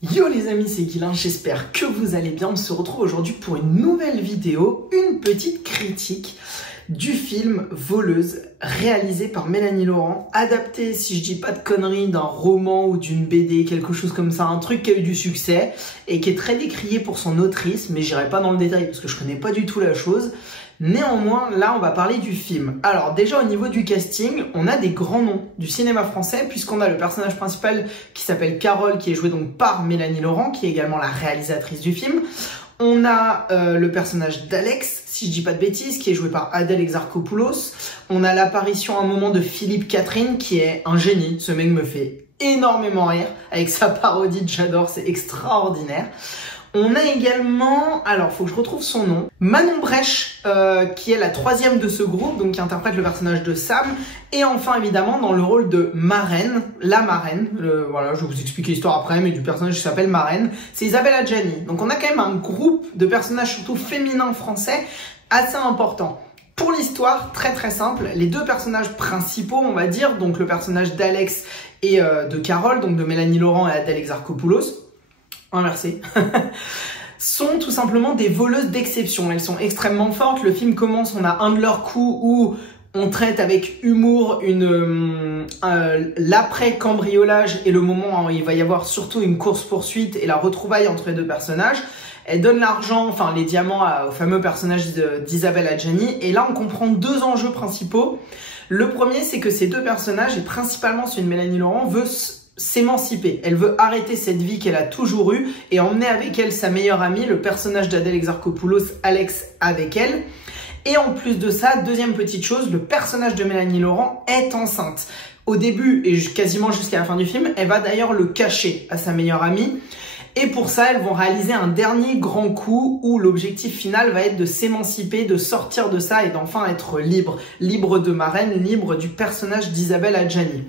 Yo les amis, c'est Guilain, j'espère que vous allez bien. On se retrouve aujourd'hui pour une nouvelle vidéo, une petite critique du film Voleuse, réalisé par Mélanie Laurent, adapté, si je dis pas de conneries, d'un roman ou d'une BD, quelque chose comme ça, un truc qui a eu du succès et qui est très décrié pour son autrice, mais j'irai pas dans le détail parce que je connais pas du tout la chose. Néanmoins, là, on va parler du film. Alors déjà, au niveau du casting, on a des grands noms du cinéma français, puisqu'on a le personnage principal qui s'appelle Carole, qui est joué donc par Mélanie Laurent, qui est également la réalisatrice du film. On a le personnage d'Alex, si je dis pas de bêtises, qui est joué par Adèle Exarchopoulos. On a l'apparition à un moment de Philippe Catherine, qui est un génie. Ce mec me fait énormément rire, avec sa parodie de J'adore, c'est extraordinaire. On a également, alors faut que je retrouve son nom, Manon Brèche, qui est la troisième de ce groupe, donc qui interprète le personnage de Sam, et enfin évidemment dans le rôle de Marraine, la marraine, voilà, je vais vous expliquer l'histoire après, mais du personnage qui s'appelle Marraine, c'est Isabelle Adjani. Donc on a quand même un groupe de personnages surtout féminins français assez important. Pour l'histoire, très très simple, les deux personnages principaux, on va dire, donc le personnage d'Alex et de Carole, donc de Mélanie Laurent et Adèle Exarchopoulos, inversé, sont tout simplement des voleuses d'exception. Elles sont extrêmement fortes. Le film commence, on a un de leurs coups où on traite avec humour l'après-cambriolage et le moment où il va y avoir surtout une course-poursuite et la retrouvaille entre les deux personnages. Elle donne l'argent, enfin les diamants au fameux personnage d'Isabelle Adjani. Et là, on comprend deux enjeux principaux. Le premier, c'est que ces deux personnages, et principalement celui de Mélanie Laurent, veut s'émanciper. Elle veut arrêter cette vie qu'elle a toujours eue et emmener avec elle sa meilleure amie, le personnage d'Adèle Exarchopoulos, Alex, avec elle. Et en plus de ça, deuxième petite chose, le personnage de Mélanie Laurent est enceinte. Au début et quasiment jusqu'à la fin du film, elle va d'ailleurs le cacher à sa meilleure amie. Et pour ça, elles vont réaliser un dernier grand coup où l'objectif final va être de s'émanciper, de sortir de ça et d'enfin être libre. Libre de Marraine, libre du personnage d'Isabelle Adjani.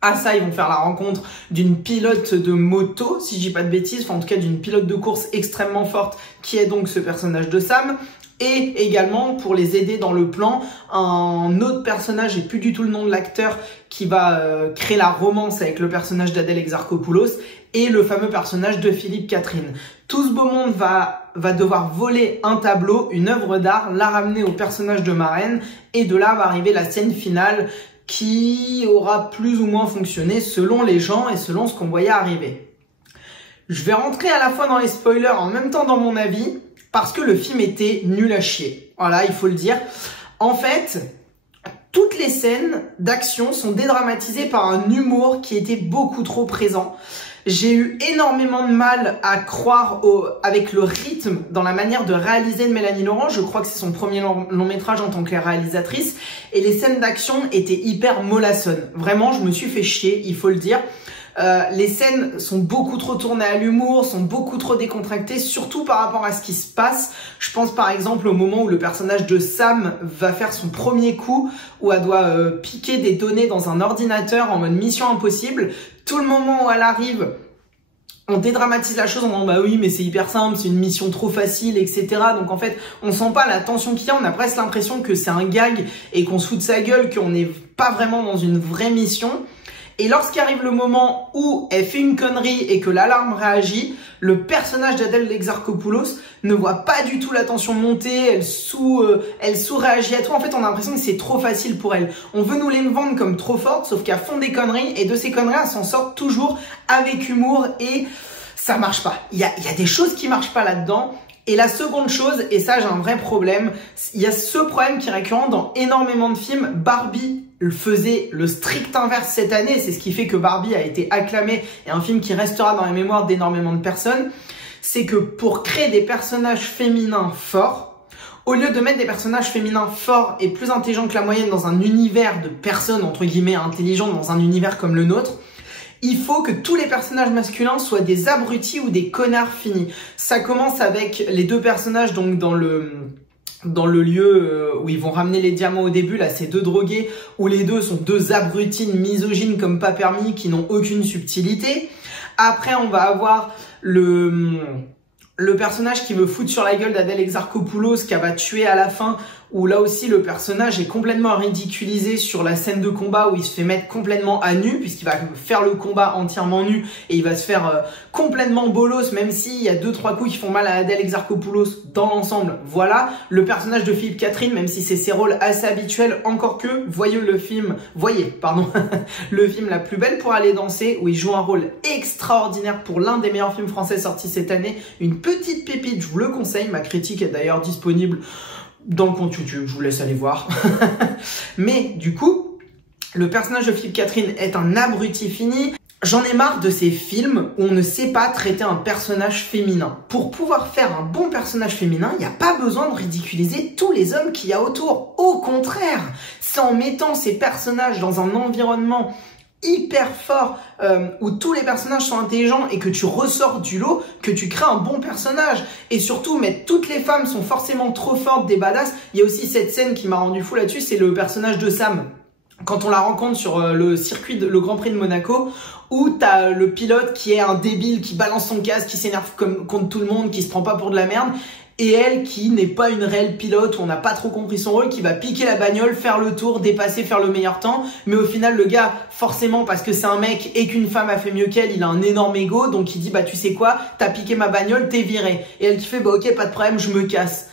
À ça, ils vont faire la rencontre d'une pilote de moto, si je dis pas de bêtises, enfin en tout cas d'une pilote de course extrêmement forte, qui est donc ce personnage de Sam. Et également, pour les aider dans le plan, un autre personnage, et plus du tout le nom de l'acteur, qui va créer la romance avec le personnage d'Adèle Exarchopoulos et le fameux personnage de Philippe Catherine. Tout ce beau monde va devoir voler un tableau, une œuvre d'art, la ramener au personnage de Marraine, et de là va arriver la scène finale, qui aura plus ou moins fonctionné selon les gens et selon ce qu'on voyait arriver. Je vais rentrer à la fois dans les spoilers en même temps dans mon avis, parce que le film était nul à chier. Voilà, il faut le dire. En fait, toutes les scènes d'action sont dédramatisées par un humour qui était beaucoup trop présent. J'ai eu énormément de mal à croire avec le rythme dans la manière de réaliser de Mélanie Laurent. Je crois que c'est son premier long métrage en tant que réalisatrice. Et les scènes d'action étaient hyper mollassonnes. Vraiment, je me suis fait chier, il faut le dire. Les scènes sont beaucoup trop tournées à l'humour, sont beaucoup trop décontractées, surtout par rapport à ce qui se passe. Je pense par exemple au moment où le personnage de Sam va faire son premier coup, où elle doit piquer des données dans un ordinateur en mode mission impossible. Tout le moment où elle arrive, on dédramatise la chose en disant bah oui mais c'est hyper simple, c'est une mission trop facile, etc. Donc en fait on sent pas la tension qu'il y a, on a presque l'impression que c'est un gag et qu'on se fout de sa gueule, qu'on n'est pas vraiment dans une vraie mission. Et lorsqu'arrive le moment où elle fait une connerie et que l'alarme réagit, le personnage d'Adèle Exarchopoulos ne voit pas du tout la tension monter, elle sous-réagit à tout. En fait, on a l'impression que c'est trop facile pour elle. On veut nous les vendre comme trop fortes, sauf qu'elles font des conneries et de ces conneries, elles s'en sortent toujours avec humour et ça marche pas. Il y a des choses qui marchent pas là-dedans. Et la seconde chose, et ça j'ai un vrai problème, il y a ce problème qui est récurrent dans énormément de films. Barbie faisait le strict inverse cette année, c'est ce qui fait que Barbie a été acclamé et un film qui restera dans les mémoires d'énormément de personnes. C'est que pour créer des personnages féminins forts, au lieu de mettre des personnages féminins forts et plus intelligents que la moyenne dans un univers de personnes entre guillemets intelligentes, dans un univers comme le nôtre, il faut que tous les personnages masculins soient des abrutis ou des connards finis. Ça commence avec les deux personnages donc dans le lieu où ils vont ramener les diamants au début, là, ces deux drogués, où les deux sont deux abrutis misogynes comme pas permis, qui n'ont aucune subtilité. Après, on va avoir le personnage qui veut foutre sur la gueule d'Adèle Exarchopoulos, qu'elle va tuer à la fin, où là aussi le personnage est complètement ridiculisé sur la scène de combat où il se fait mettre complètement à nu puisqu'il va faire le combat entièrement nu et il va se faire complètement bolos, même s'il y a 2-3 coups qui font mal à Adèle Exarchopoulos dans l'ensemble. Voilà, le personnage de Philippe Catherine, même si c'est ses rôles assez habituels, encore que voyez le film La Plus Belle pour aller danser, où il joue un rôle extraordinaire pour l'un des meilleurs films français sortis cette année, une petite pépite, je vous le conseille, ma critique est d'ailleurs disponible dans le compte YouTube, je vous laisse aller voir. Mais du coup, le personnage de Philippe Catherine est un abruti fini. J'en ai marre de ces films où on ne sait pas traiter un personnage féminin. Pour pouvoir faire un bon personnage féminin, il n'y a pas besoin de ridiculiser tous les hommes qu'il y a autour. Au contraire, c'est en mettant ces personnages dans un environnement hyper fort où tous les personnages sont intelligents et que tu ressors du lot que tu crées un bon personnage. Et surtout, mettre toutes les femmes sont forcément trop fortes, des badass. Il y a aussi cette scène qui m'a rendu fou là-dessus, c'est le personnage de Sam. Quand on la rencontre sur le circuit, le Grand Prix de Monaco, où t'as le pilote qui est un débile, qui balance son casque, qui s'énerve contre tout le monde, qui se prend pas pour de la merde, et elle qui n'est pas une réelle pilote, où on n'a pas trop compris son rôle, qui va piquer la bagnole, faire le tour, dépasser, faire le meilleur temps, mais au final le gars, forcément parce que c'est un mec et qu'une femme a fait mieux qu'elle, il a un énorme ego, donc il dit bah tu sais quoi, t'as piqué ma bagnole, t'es viré. Et elle qui fait bah ok, pas de problème, je me casse.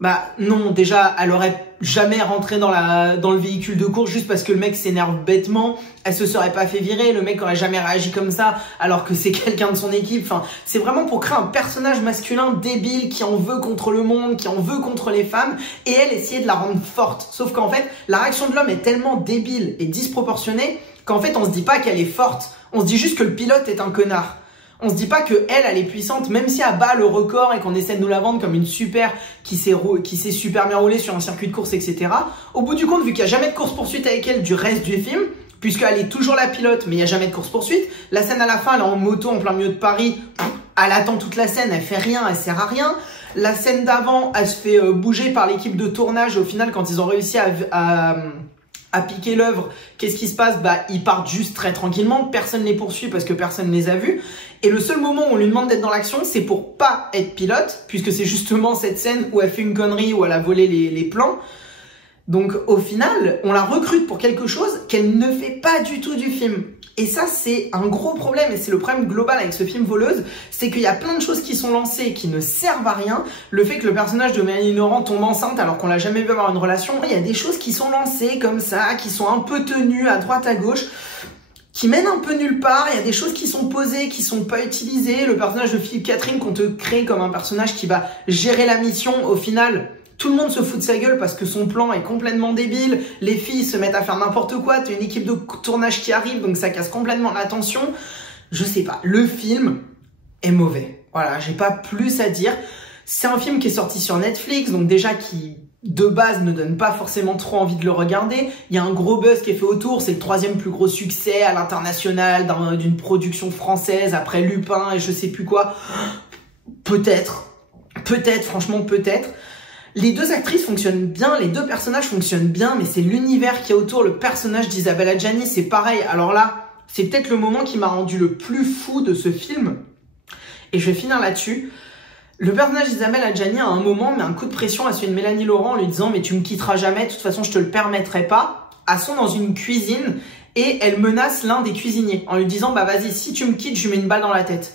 Bah non, déjà, elle aurait jamais rentré dans le véhicule de course juste parce que le mec s'énerve bêtement. Elle se serait pas fait virer, le mec aurait jamais réagi comme ça alors que c'est quelqu'un de son équipe. Enfin, c'est vraiment pour créer un personnage masculin débile qui en veut contre le monde, qui en veut contre les femmes, et elle essayer de la rendre forte. Sauf qu'en fait, la réaction de l'homme est tellement débile et disproportionnée qu'en fait, on se dit pas qu'elle est forte. On se dit juste que le pilote est un connard. On se dit pas que elle est puissante, même si elle bat le record et qu'on essaie de nous la vendre comme une super qui s'est super bien roulée sur un circuit de course, etc. Au bout du compte, vu qu'il n'y a jamais de course-poursuite avec elle du reste du film, puisqu'elle est toujours la pilote, mais il n'y a jamais de course-poursuite, la scène à la fin, elle est en moto en plein milieu de Paris, elle attend toute la scène, elle fait rien, elle sert à rien. La scène d'avant, elle se fait bouger par l'équipe de tournage, et au final, quand ils ont réussi à piquer l'œuvre, qu'est-ce qui se passe? Bah, ils partent juste très tranquillement, personne les poursuit parce que personne les a vus. Et le seul moment où on lui demande d'être dans l'action, c'est pour pas être pilote, puisque c'est justement cette scène où elle fait une connerie, où elle a volé les plans. Donc au final, on la recrute pour quelque chose qu'elle ne fait pas du tout du film. Et ça, c'est un gros problème, et c'est le problème global avec ce film Voleuse, c'est qu'il y a plein de choses qui sont lancées qui ne servent à rien. Le fait que le personnage de Mélanie Laurent tombe enceinte alors qu'on l'a jamais vu avoir une relation, il y a des choses qui sont lancées comme ça, qui sont un peu tenues à droite à gauche, qui mènent un peu nulle part. Il y a des choses qui sont posées, qui sont pas utilisées. Le personnage de Philippe Catherine qu'on te crée comme un personnage qui va gérer la mission, au final, tout le monde se fout de sa gueule parce que son plan est complètement débile. Les filles se mettent à faire n'importe quoi. T'as une équipe de tournage qui arrive, donc ça casse complètement l'attention. Je sais pas. Le film est mauvais. Voilà, j'ai pas plus à dire. C'est un film qui est sorti sur Netflix, donc déjà qui, de base, ne donne pas forcément trop envie de le regarder. Il y a un gros buzz qui est fait autour. C'est le 3e plus gros succès à l'international d'une production française après Lupin et je sais plus quoi. Peut-être, franchement, peut-être. Les deux actrices fonctionnent bien, les deux personnages fonctionnent bien, mais c'est l'univers qui est autour, le personnage d'Isabelle Adjani, c'est pareil. Alors là, c'est peut-être le moment qui m'a rendu le plus fou de ce film. Et je vais finir là-dessus. Le personnage d'Isabelle Adjani, à un moment, met un coup de pression à celui de Mélanie Laurent en lui disant « Mais tu me quitteras jamais, de toute façon, je te le permettrai pas ». Elles sont dans une cuisine et elle menace l'un des cuisiniers en lui disant « Bah vas-y, si tu me quittes, je lui mets une balle dans la tête ».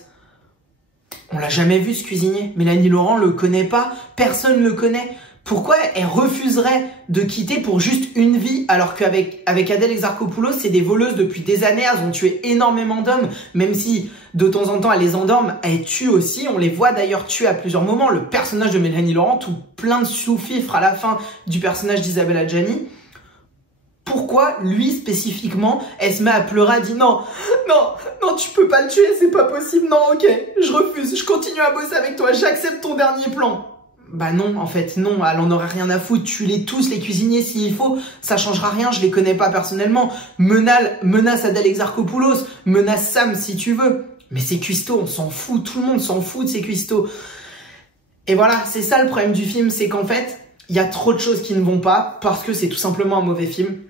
On l'a jamais vu ce cuisinier. Mélanie Laurent le connaît pas, personne le connaît. Pourquoi elle refuserait de quitter pour juste une vie alors qu'avec Adèle Exarchopoulos, c'est des voleuses depuis des années, elles ont tué énormément d'hommes, même si de temps en temps elles les endorment, elles tuent aussi, on les voit d'ailleurs tuer à plusieurs moments. Le personnage de Mélanie Laurent, tout plein de sous-fifres à la fin du personnage d'Isabelle Adjani. Pourquoi, lui, spécifiquement, elle se met à pleurer, elle dit non, tu peux pas le tuer, c'est pas possible, non, ok, je refuse, je continue à bosser avec toi, j'accepte ton dernier plan. Bah non, en fait, non, elle en aurait rien à foutre, tue-les tous, les cuisiniers, s'il faut, ça changera rien, je les connais pas personnellement. Menace Adèle Exarchopoulos, menace Sam, si tu veux. Mais ces cuistots, on s'en fout, tout le monde s'en fout de ces cuistots. Et voilà, c'est ça le problème du film, c'est qu'en fait, il y a trop de choses qui ne vont pas, parce que c'est tout simplement un mauvais film.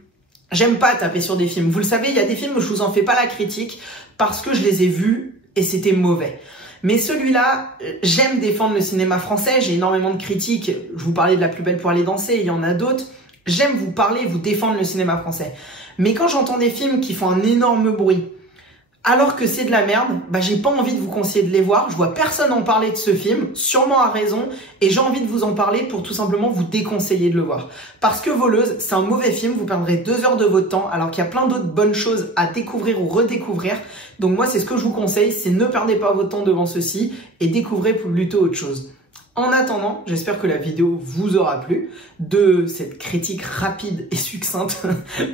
J'aime pas taper sur des films. Vous le savez, il y a des films où je vous en fais pas la critique parce que je les ai vus et c'était mauvais. Mais celui-là, j'aime défendre le cinéma français, j'ai énormément de critiques, je vous parlais de La plus belle pour aller danser, il y en a d'autres. J'aime vous parler, vous défendre le cinéma français. Mais quand j'entends des films qui font un énorme bruit, alors que c'est de la merde, bah j'ai pas envie de vous conseiller de les voir. Je vois personne en parler de ce film, sûrement à raison, et j'ai envie de vous en parler pour tout simplement vous déconseiller de le voir. Parce que Voleuse, c'est un mauvais film, vous perdrez 2 heures de votre temps, alors qu'il y a plein d'autres bonnes choses à découvrir ou redécouvrir. Donc moi, c'est ce que je vous conseille, c'est ne perdez pas votre temps devant ceci et découvrez plutôt autre chose. En attendant, j'espère que la vidéo vous aura plu de cette critique rapide et succincte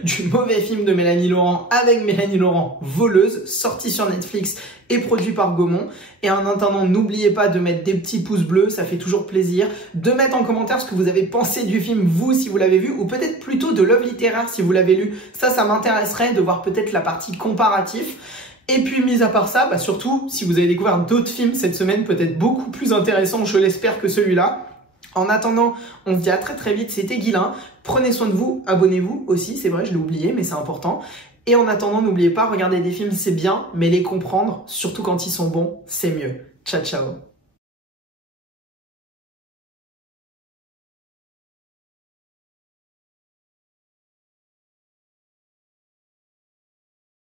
du mauvais film de Mélanie Laurent avec Mélanie Laurent, Voleuse, sorti sur Netflix et produit par Gaumont. Et en attendant, n'oubliez pas de mettre des petits pouces bleus, ça fait toujours plaisir, de mettre en commentaire ce que vous avez pensé du film, vous, si vous l'avez vu, ou peut-être plutôt de l'œuvre littéraire si vous l'avez lu. Ça m'intéresserait de voir peut-être la partie comparatif. Et puis, mis à part ça, bah surtout, si vous avez découvert d'autres films cette semaine, peut-être beaucoup plus intéressants, je l'espère, que celui-là. En attendant, on se dit à très vite, c'était Guilain. Prenez soin de vous, abonnez-vous aussi, c'est vrai, je l'ai oublié, mais c'est important. Et en attendant, n'oubliez pas, regarder des films, c'est bien, mais les comprendre, surtout quand ils sont bons, c'est mieux. Ciao, ciao.